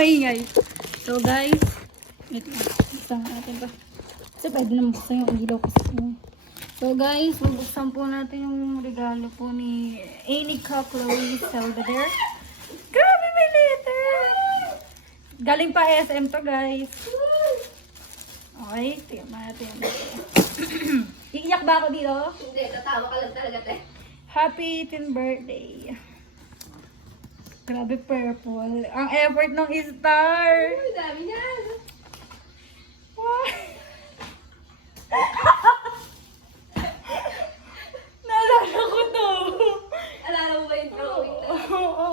maingay. So guys, wait lang. Buksan natin ba? Kasi pwede na mabuksan yung ilaw kasi. So guys, bubuksan po natin yung regalo po ni Anika Chloe Salvador. Grabe, may letter! Galing pa SM to guys. Okay, tingnan natin. Iiyak ba ako dito? Hindi, tatawa ka lang talaga, te. Happy 18th birthday. Grabe purple. Ang effort ng star. Ang dami niyan. Wow. Naalala ko to. Alala mo ba yung drawing na? Oo.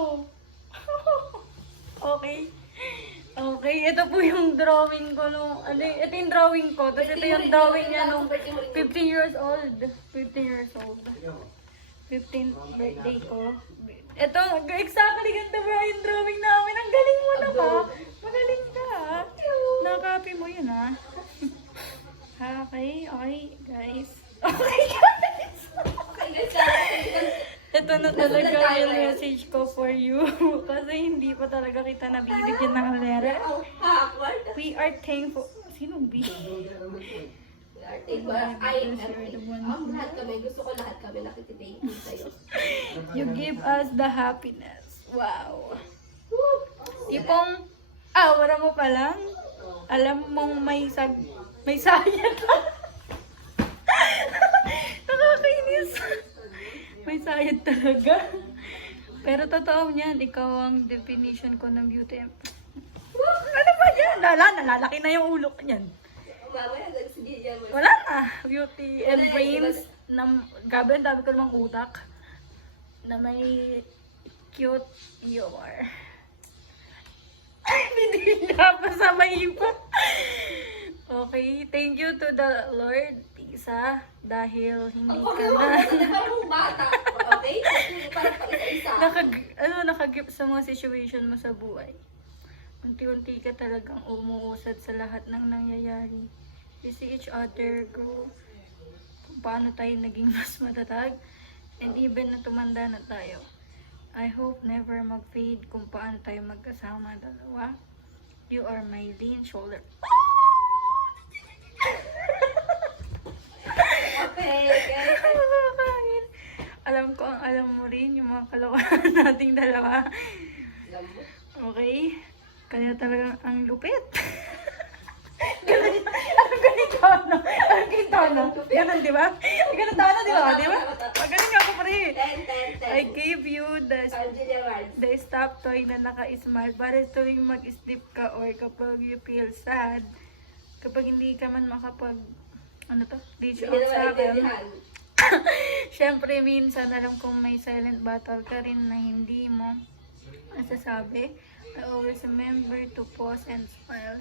Okay. Okay, ito po yung drawing ko nung, ito yung drawing ko. Tapos ito yung drawing niya nung 15 years old. 15 years old. 15th birthday ko. Ito, exactly ganito ba yung drawing namin? Ang galing mo na ba? Magaling ka. Nakapy mo yun ha. Okay, okay guys. Okay guys. Okay, guys. Ito na talaga yung message ko for you. Kasi hindi pa talaga kita nabibigyan ng letter. Awkward. We are thankful. Sino B? Lahat kami. Gusto ko lahat kami nakiti-thank you sa'yo. You give us the happiness. Wow. Tipong, wala mo pa lang. Alam mong may sayad. Nakakainis. May sayad talaga. Pero totoo niyan, ikaw ang definition ko ng beauty. Ano ba yan? Nalalaki na yung ulo ko niyan. Mamaya, sige yan. Wala na. Beauty and brains. Gabi, ang dami ko namang utak. Na may cute you are. Hindi na pa sa may iba. Okay, thank you to the Lord, Tisa, dahil hindi ka na Parang bata. Okay? Parang pa-isa-isa. nakagip sa mga situation mo sa buhay. Unti-unti ka talagang umuusad sa lahat ng nangyayari. We see each other grow. Kung paano tayo naging mas matatag. And even na tumanda na tayo. I hope never mag-fade kung paano tayo magkasama dalawa. You are my lean shoulder. Okay. Alam ko ang alam mo rin yung mga kalokohan nating dalawa. Okay? Kaya talagang ang lupit. Ganun, ganito, no? Anong ganito, no? Ganun, di ba? Ganun tayo, di ba? Di ba? Magaling ako pa rin. 10. I gave you the stop toy na naka-smile para tuwing mag-sleep ka or kapag you feel sad, kapag hindi ka man makapag, reach out sa akin. Siyempre, minsan alam kong may silent battle ka rin na hindi mo nasasabi. I always remember to pause and smile.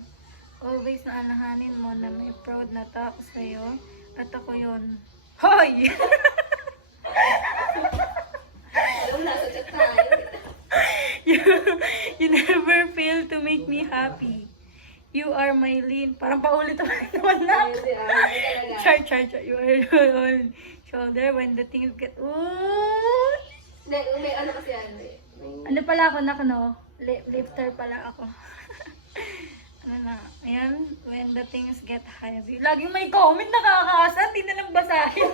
Always naalahanin mo na may proud na tao sa'yo. At ako yun. Hoy! Nasa chat tayo. You never fail to make me happy. You are my lean. Parang paulit-ulit naman na. Char. You are on shoulder when the things get... Ooh! May ano kasi yan. Ano pala ako lifter pala ako. Ayan, when the things get heavy. Laging may comment, nakakaasa, hindi na lang basahin.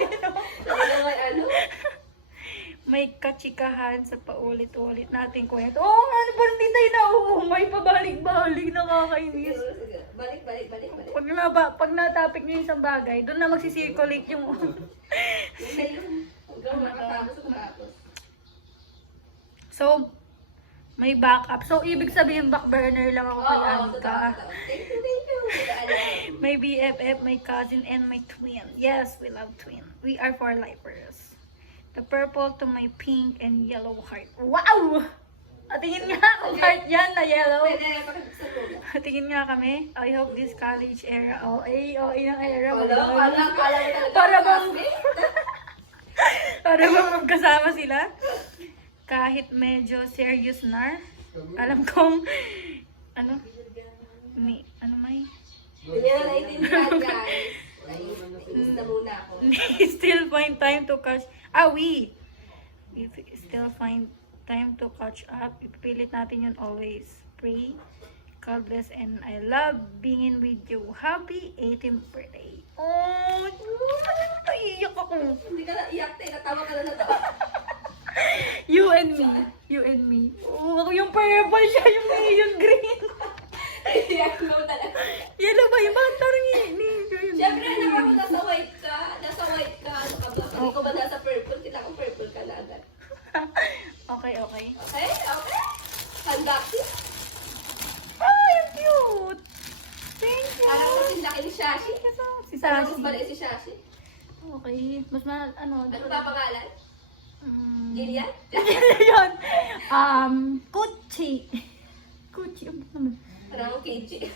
May katsikahan sa paulit-ulit nating kwento. Oo nga, ano ba hindi tayo nauumay, pabalik-balik, nakakainis. Balik. Pag natapik niyo yung isang bagay, doon na magsisirculate yung... Hanggang makatapos. So, may backup. So, ibig sabihin back burner lang ako kay Anika. Thank you. My BFF, my cousin, and my twin. Yes, we love twin. We are four lifers. The purple to my pink and yellow heart. Wow! Tingin nga kung heart yan na yellow. Tingin nga kami. I hope this college era, OA ng era. Para bang magkasama sila. Kahit medyo serious na. Alam kong, may... Hindi na naiintindihan, guys. Naiinis na muna ako. Still find time to catch... we still find time to catch up. Ipipilit natin yun always. Pray. God bless and I love being with you. Happy 18th birthday. Oh, naiiyak ako. Hindi ka na iyak, te. Natawa ka na natawa. You and me. You and me. Oh, ako yung purple, siya yung neon green. Iyak mo talaga. Yellow ba yung bakit parang neon green? Siyempre, anak ako, nasa white ka. Nasa white ka. Ano ka ba? Hindi ko ba nasa purple? Kailangan purple ka na agad. Okay, okay. Okay? Okay? Handa ko. Oh, yung cute. Thank you. Parang kasing laki ni Shashi. Si Parang Sashi. mas maliit si Shashi. Okay. Mas ano. Ano pa pangalan? Mm. Jillian? Yun. Gucci. Gucci. Ano naman? Parang Keiji.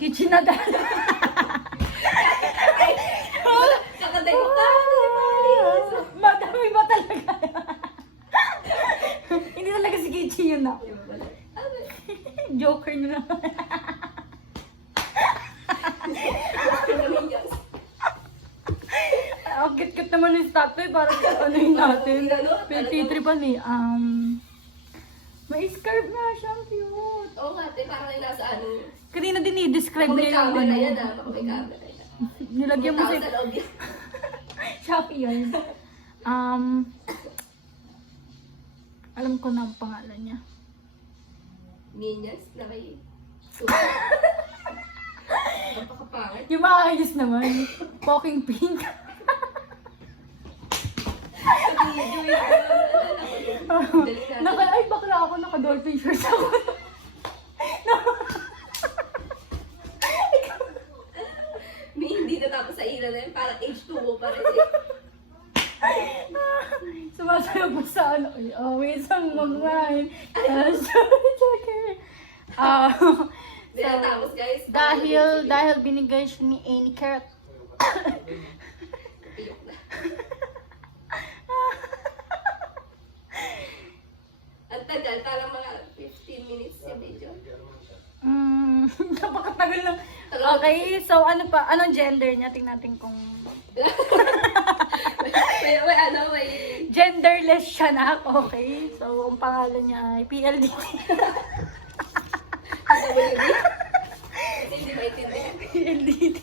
Gucci na dahil. Ay! Kakaday ko ka! Madami ba talaga? Hindi talaga si Gucci yun na. Joker nyo na. Ang cute-cute naman yung statue. Parang ano yun natin. 23 pa ni. May scarf nga siya. Ang cute. Oo nga, te, parang yung nasa ano. Kanina din i-describe Baka may niya yung camera ano. yan ah. Baka may camera yan. Nilagyan mo Tao si sa loob yan. Shopee yun. Alam ko na ang pangalan niya. Minions na may napakapangit. Yung maayos naman. Poking pink. Sa video yun. Ay, bakla ako. Naka-dolphin shirt ako. May hindi natapos sa ira na yun. Parang H2O pa rin eh. Sumasayaw pa sa ano. Always ang mamain. Hindi natapos guys. Dahil binigay siya ni Annie Carrot. Iyok na. Ang tagal. Parang mga 15 minutes yung video. Napakatagal lang. Okay, so ano pa? Anong gender niya? Tingnan natin kung... may ano, may... Genderless siya na. Okay, so ang pangalan niya ay PLD. WD? Hindi maintindihan. PLDT.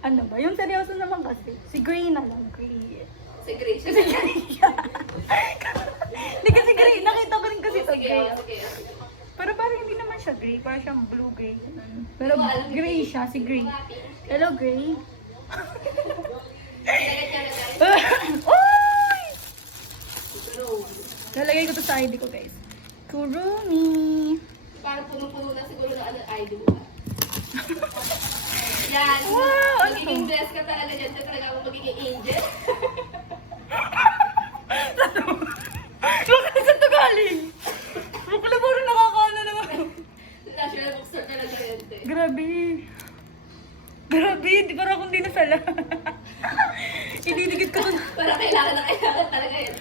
Ano ba? Yung seryoso naman kasi. Si Gray na lang. Gray. Si Gracie. Si Gray siya. Hindi kasi Gray. Nakita ko rin kasi ito Sige, Gray. sige. Pero parang hindi naman siya Gray. Parang siyang blue-gray. Pero Hindi ko alam. Gray siya. Si Gray. Hello, Gray. Kailangan ka na guys. Uy! Pero, Lalagay ko to sa ID ko, guys. Kurumi. parang puno-puno na siguro na ano, ID mo ba? Yan. Wow, ano Magiging to? blessed ka talaga dyan. Ka talaga ako magiging angel. Bakit saan to galing? Bakla parang nakakaano naman. National bookstore talaga yun. te. Grabe. Grabe, di parang akong di nasala. Ididikit ko to. Parang kailangan na kailangan talaga yun.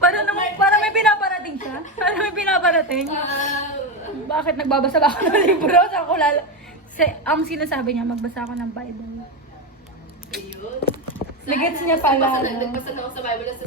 Parang may pinaparating siya. Parang may pinaparating. Bakit nagbabasa ba ako ng libro? Saan ko ang sinasabi niya, magbasa ako ng Bible. Ayun. Nagets niya pala, no? Nagbasa na ako sa Bible sa